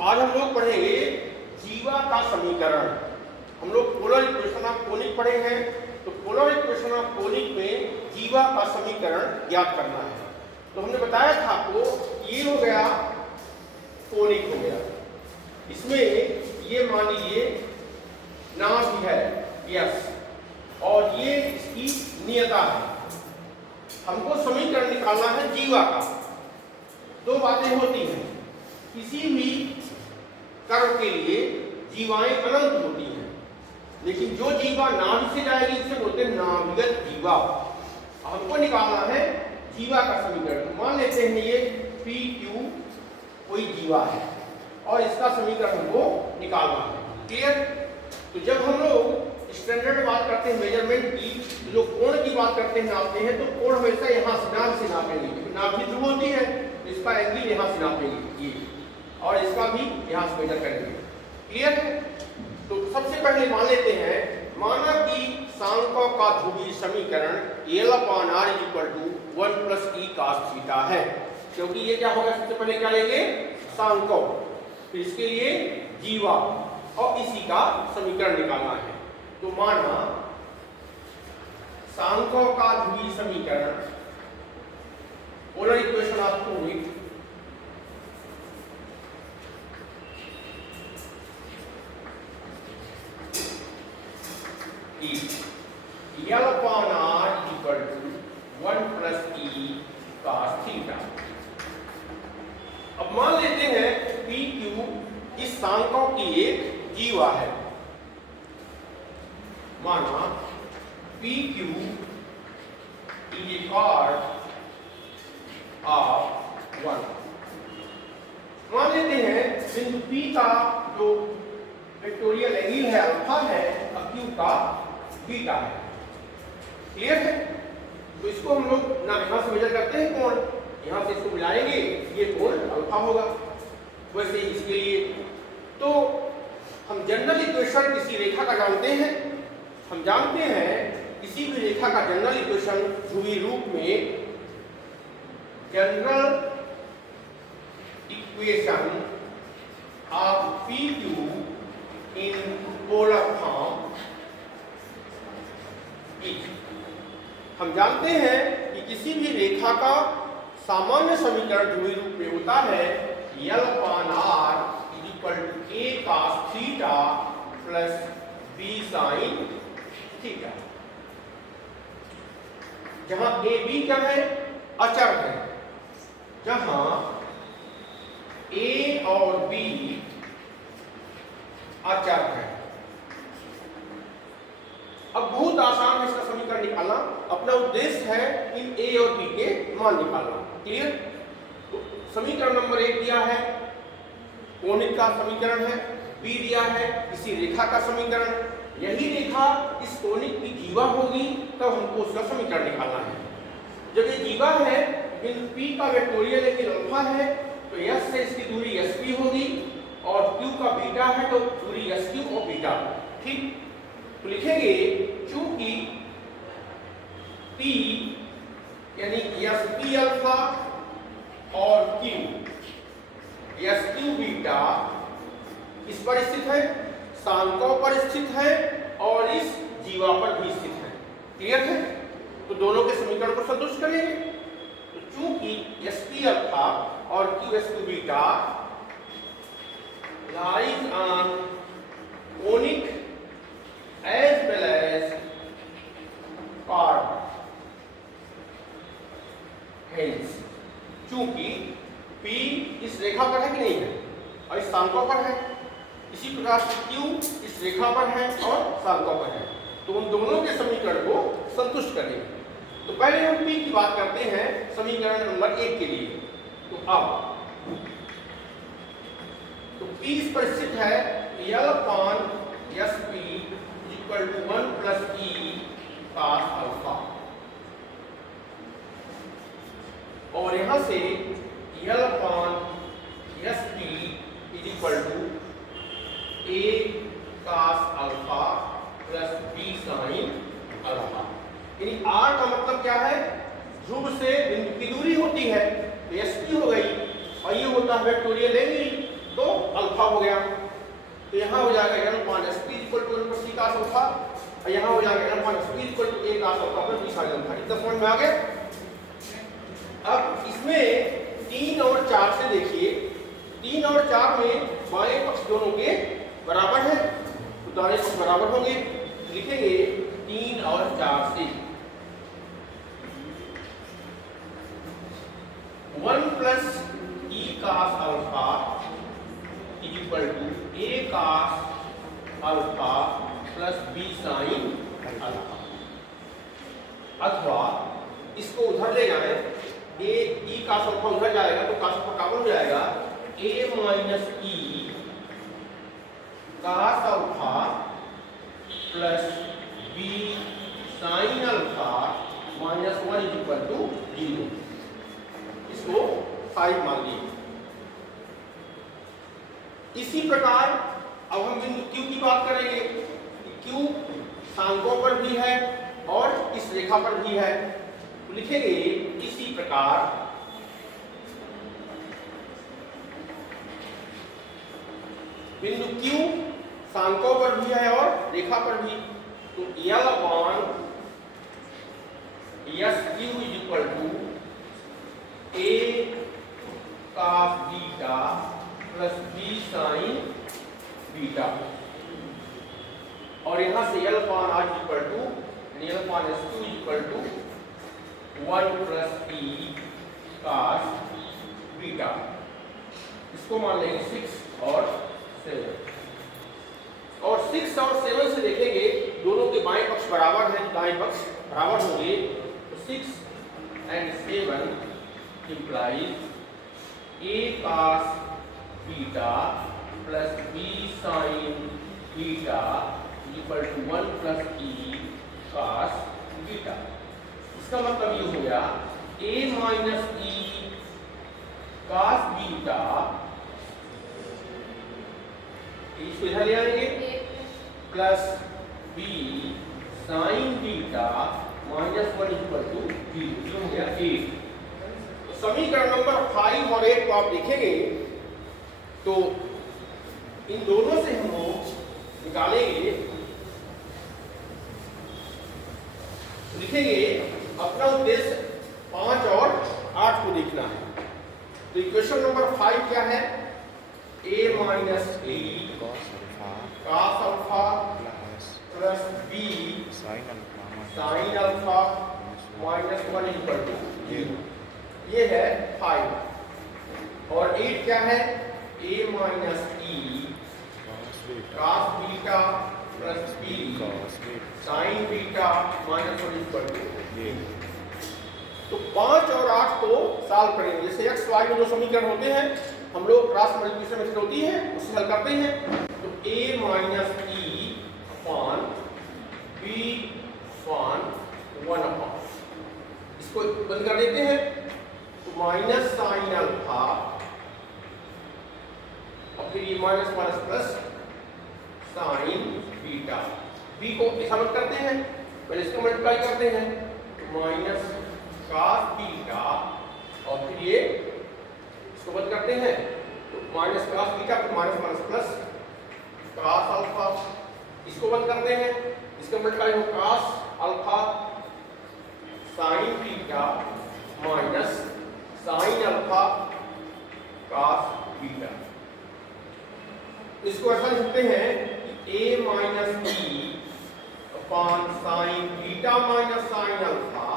आज हम लोग पढ़ेंगे जीवा का समीकरण। हम लोग पोलर इक्वेशन ऑफ कोनिक पढ़े हैं, तो पोलर इक्वेशन ऑफ कोनिक में जीवा का समीकरण ज्ञात करना है। तो हमने बताया था आपको ये हो गया कोनिक हो गया, इसमें ये मान लीजिए नाभ है यस, और ये इसकी नियता है। हमको समीकरण निकालना है जीवा का। दो बातें होती हैं, किसी भी कर्व के लिए जीवाएं अनंत होती हैं, लेकिन जो जीवा नाभि से जाएगी इसे बोलते हैं नाभिगत जीवा। हमको निकालना है जीवा का समीकरण। मान लेते हैं ये पी क्यू कोई जीवा है और इसका समीकरण हमको निकालना है। क्लियर? तो जब हम लोग स्टैंडर्ड बात करते हैं मेजरमेंट की, जो कोण की बात करते हैं नापते हैं, तो कोण हमेशा यहाँ से नाभि से नापेंगे, क्योंकि नाभि ध्रुव होती है, तो इसका एंगल यहाँ से नापेंगे ये, और इसका भी यहाँ से मेजर करेंगे। क्लियर है? तो सबसे पहले मान लेते हैं, माना कि सांख्यों का ध्रुवीय समीकरण L/R = 1 + E cos थीटा है। क्योंकि ये क्या होगा, सबसे पहले क्या लेंगे, सांख्यों, फिर इसके लिए जीवा और इसी का समीकरण निकालना है। तो माना सांख्यों का ध्रुवीय समीकरण polar equation of conic L/R = 1 + E cos theta. अब मान लेते हैं PQ इस सांख्यों की एक जीवा है। माना PQ is a chord of 1। मान लेते हैं बिंदु P का जो वेक्टोरियल एंगल है अल्फा है और Q का बीटा है। क्लियर है? तो इसको हम लोग ना यहाँ से मेजर करते हैं कोण, यहाँ से इसको मिलाएंगे, ये कोण अल्फा होगा। वैसे इसके लिए तो हम जनरल इक्वेशन किसी रेखा का जानते हैं। हम जानते हैं किसी भी रेखा का जनरल इक्वेशन ध्रुवीय रूप में general equation of PQ in polar form. हम जानते हैं कि किसी भी रेखा का सामान्य समीकरण ध्रुवीय रूप में होता है L/R = A cos theta + B sin theta, जहां A B क्या है, अचर है, जहां A और B अचर है। अब बहुत आसान है इसका समीकरण निकालना। अपना उद्देश्य है इन A और B के मान निकालना। क्लियर? तो समीकरण नंबर 1 दिया है, कोणिक का समीकरण है, B दिया है किसी रेखा का समीकरण। यही रेखा इस कोणिक की जीवा होगी, तब हमको उसका समीकरण निकालना है। जब ये जीवा है, बिंदु P का वेक्टोरियल एंगल अल्फा है, तो S से इसकी दूरी SP होगी, और Q का बीटा है तो दूरी SQ और बीटा। ठीक? तो लिखेंगे चूंकि P यानी SP अल्फा और Q SQ बीटा इस पर स्थित है, सांख्यों पर स्थित है और इस जीवा पर भी स्थित है। क्लियर है? तो दोनों के समीकरण को संतुष्ट करेंगे। तो चूंकि SP अल्फा और QSQ beta lies on conic as well as chord, hence चूंकि P इस रेखा पर है कि नहीं है और इस सांख्यों पर है, इसी प्रकार से Q इस रेखा पर है और सांख्यों पर है, तो उन दोनों के समीकरण को संतुष्ट करेंगे। तो पहले हम P की बात करते हैं समीकरण नंबर 1 के लिए। तो अब तो P इस पर स्थित है L/SP = 1 + E cos अल्फा, और यहां से L/SP = A cos alpha + B sin alpha. यानी R का मतलब क्या है, ध्रुव से बिंदु की दूरी होती है, तो SP हो गई, और ये होता है वेक्टोरियल एंगल, तो अल्फा हो गया, तो यहाँ हो जाएगा n upon S P equal to 1 plus C cos alpha, और यहाँ हो जाएगा n upon S P equal to A cos alpha plus B sine alpha. इतना समझ में आ गया। अब इसमें 3 और 4 से देखिए, 3 और 4 में बाएं पक्ष दोनों के बराबर है, तो दाएं पक्ष बराबर होंगे। लिखेंगे 3 और 4 से 1 plus E cos alpha is equal to A cos alpha plus B sine alpha, अथवा इसको उधर ले जाए, ए ई कास अल्फा उधर जाएगा तो कास अल्फा काबन हो जाएगा a minus e cos alpha plus B sine alpha minus 1 is equal to 0। इसको 5 मान लिए। इसी प्रकार अब हम बिंदु Q की बात करेंगे। Q सांकों पर भी है और इस रेखा पर भी है, तो लिखेंगे इसी प्रकार बिंदु Q सांकों पर भी है और रेखा पर भी, तो L upon S Q is equal to A cos beta plus B sine beta, और यहां से L upon R equal to L upon S Q equal to 1 plus E cos beta. इसको मान लेंगे 6 और 7, और 6 और 7 से देखेंगे दोनों के बाएं पक्ष बराबर हैं, दाएं पक्ष बराबर होंगे, तो 6 and 7 implies a cos beta plus b sin beta equal to 1 plus e cos beta. इसका मतलब ये हो गया a minus e cos beta, इसको इधर ले आएंगे, plus b sin beta minus 1 equal to 0 हो गया 8। समीकरण नंबर 5 और 8 को आप देखेंगे तो इन दोनों से हम लोग निकालेंगे, लिखेंगे अपना उद्देश्य 5 और 8 को देखना है। तो इक्वेशन नंबर 5 क्या है, a minus a cos alpha plus B sine alpha minus 1 equal to 0, ये है 5। और 8 क्या है, a minus e cos beta plus B sine beta minus 1 equal to 0। तो 5 और 8 को सॉल्व करेंगे। जैसे x y में जो समीकरण होते हैं हम लोग क्रॉस मल्टीप्लिकेशन मेथड होती है उससे हल करते हैं। तो a minus e upon b upon 1 upon, इसको बंद कर देते हैं, तो माइनस साइन अल्फा और फिर ये minus minus plus sign beta, b को ऐसा मत करते हैं, पहले इसको मल्टीप्लाई करते हैं, तो माइनस कास बीटा और फिर ये इसको बंद करते हैं, तो माइनस कास बीटा फिर minus minus plus cos alpha, इसको बंद करते हैं, इसका मल्टीप्लाई हो cos alpha sine beta minus sine alpha cos beta. इसको ऐसा लिखते हैं कि a minus e upon sine beta minus sine alpha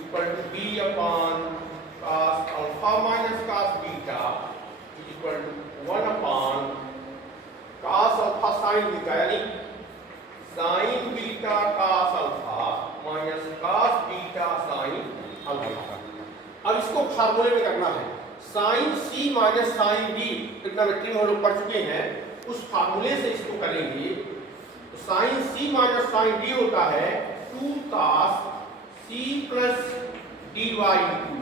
equal to b upon cos alpha minus cos beta equal to 1 upon cos alpha sine beta, यानी sine beta cos alpha minus cos beta sine alpha. अब इसको फार्मूले में करना है, sign c minus sine D trigonometry में हम लोग पढ़ चुके हैं, उस फार्मूले से इसको करेंगे। तो sine c minus sine d होता है 2 cos c plus d by 2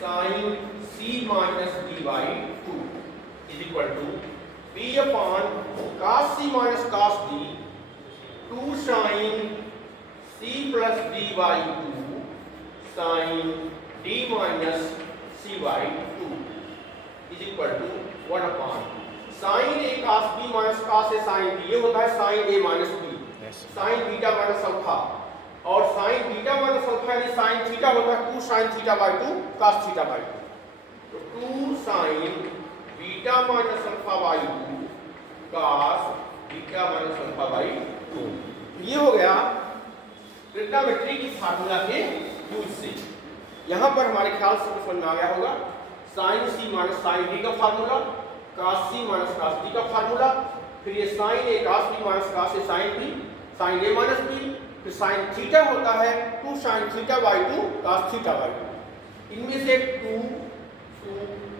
sine c minus d by 2 is equal to b upon cos c minus cos d 2 sine c plus d by 2 sine d minus c by 2 is equal to 1 upon sine a cos b minus cos a sin b, ये होता है sine a minus b, sine beta minus alpha, और sign beta minus alpha यानी sine theta होता है 2 sin theta by 2 cos theta by 2, तो 2 sin beta minus alpha by 2 cos beta minus alpha by 2। ये हो गया ट्रिग्नोमेट्री की formula के यूज से। यहाँ पर हमारे ख्याल से समझ में आ गया होगा sign c minus sine D का फार्मूला, cos सी माइनस cos डी का फार्मूला, फिर ये sign a cos B minus cos A sine B, sign a minus B, फिर साइन थीटा होता है 2 sin theta by 2 cos theta by 2। इनमें से 2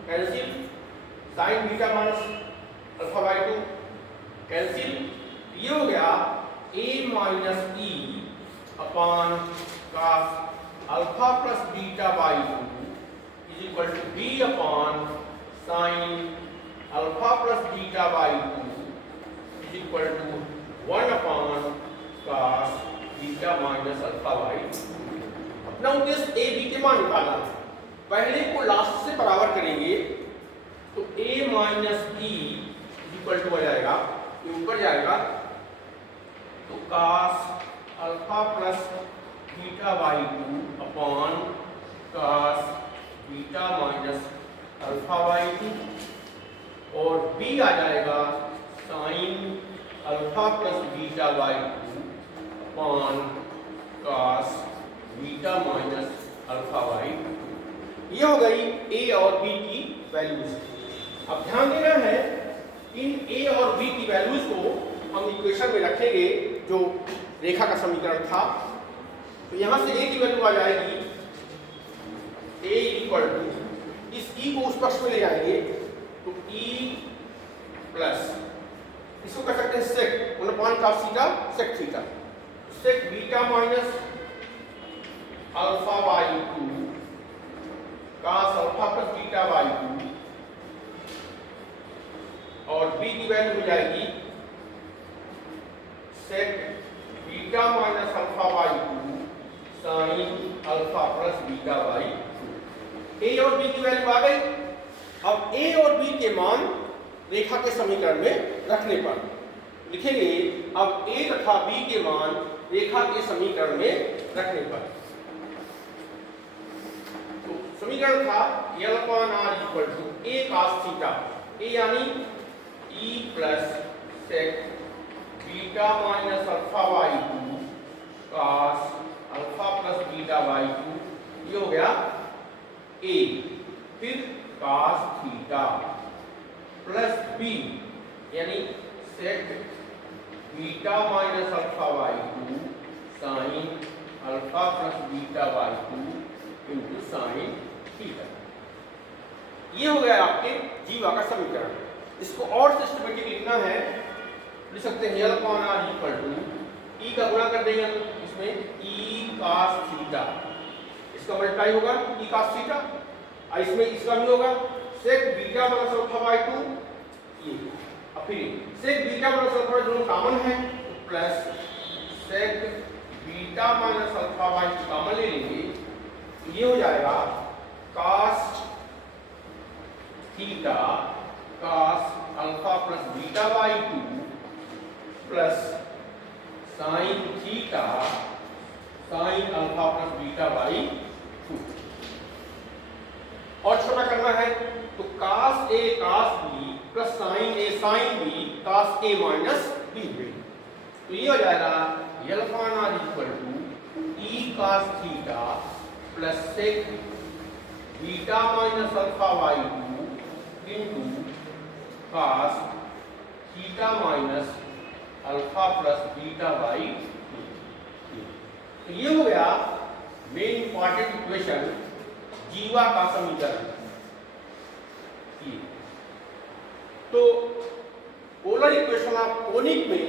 cancel, sign beta minus alpha by 2 cancel, ये हो गया a minus e upon cos alpha plus beta by 2 is equal to b upon sine alpha plus beta by 2 is equal to 1 upon cos beta minus alpha by 2। अपना उद्देश्य a b के मान निकालना है। पहले को लास्ट से बराबर करेंगे तो a minus e is equal to आ जाएगा, ये ऊपर जाएगा तो cos alpha plus beta by 2 upon cos beta minus alpha by 2, और b आ जाएगा sine alpha plus beta by 2 upon cos beta minus alpha by 2। ये हो गई a और b की वैल्यूज। अब ध्यान देना है इन a और b की वैल्यूज को हम इक्वेशन में रखेंगे जो रेखा का समीकरण था, तो यहां से a की वैल्यू आ जाएगी a इक्वल टू, इस e को उस पक्ष में ले जाएंगे तो e प्लस, इसको कर सकते हैं sec 1 upon cos theta sec theta, sec beta minus alpha by 2 cos alpha plus beta by 2, और b की वैल्यू हो जाएगी sec beta minus alpha by 2 sine alpha plus beta by 2। a और b की वैल्यू आ गई। अब a और b के मान रेखा के समीकरण में रखने पर लिखेंगे, अब a तथा b के मान रेखा के समीकरण में रखने पर, तो समीकरण था L upon R equal to a cos theta, a यानी e plus sec beta minus alpha by 2 cos alpha plus beta by 2, ये हो गया a, फिर cos थीटा प्लस b यानी sec beta minus alpha by 2 sine alpha plus beta by 2 into sine theta. ये हो गया आपके जीवा का समीकरण। इसको और सिस्टमेटिक लिखना है, लिख सकते हैं L upon R equal to e का गुणा कर देंगे इसमें e cos थीटा, इसका मल्टीप्लाई होगा e cos थीटा, और इसमें इसका भी होगा sec beta minus alpha by 2, ये अब फिर सेक बीटा माइनस अल्फा दोनों कॉमन है plus sec beta minus alpha by 2 common ले लेंगे, ये हो जाएगा cos theta cos alpha plus beta by 2 plus sine theta sine alpha plus beta by 2। और छोटा करना है तो cos a cos b plus sine a sine b cos a minus b, तो ये हो जाएगा L upon R equal to e cos theta plus sec beta minus alpha by 2 into cos theta minus alpha plus beta by 2। तो ये हो गया main important equation जीवा का समीकरण। तो पोलर इक्वेशन ऑफ कोनिक में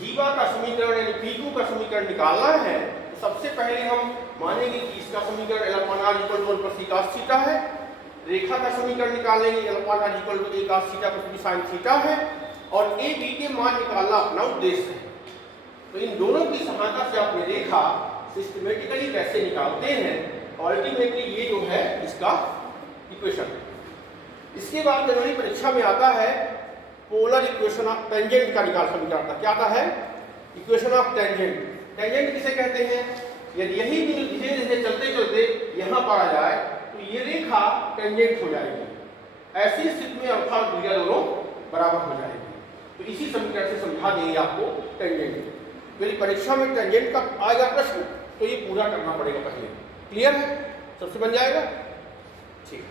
जीवा का समीकरण यानी P2 का समीकरण निकालना है, तो सबसे पहले हम मानेंगे कि इसका समीकरण L upon R equal to 1 plus e cos theta है। रेखा का समीकरण निकालेंगे L upon R equal to a cos theta plus b sin theta है, और a b के मान निकालना अपना उद्देश्य है। तो इन दोनों की सहायता से अपनी रेखा सिस्टमेटिकली कैसे निकालते हैं, अल्टीमेटली ये जो है इसका इक्वेशन है। इसके बाद जनरली परीक्षा में आता है पोलर इक्वेशन ऑफ टेंजेंट का निकाल समीकरण था। क्या था है? Equation of tangent. टेंजेंट किसे कहते हैं? यदि यही बिंदु धीरे धीरे चलते चलते यहाँ पर आ जाए तो ये रेखा टेंजेंट हो जाएगी। ऐसी स्थिति में अल्फा और बीटा दोनों बराबर हो जाएगी। तो इसी समीकरण से समझा देंगे आपको टेंजेंट। यदि परीक्षा में टेंजेंट का आएगा प्रश्न तो ये पूरा करना पड़ेगा पहले। क्लियर है? सबसे बन जाएगा? ठीक।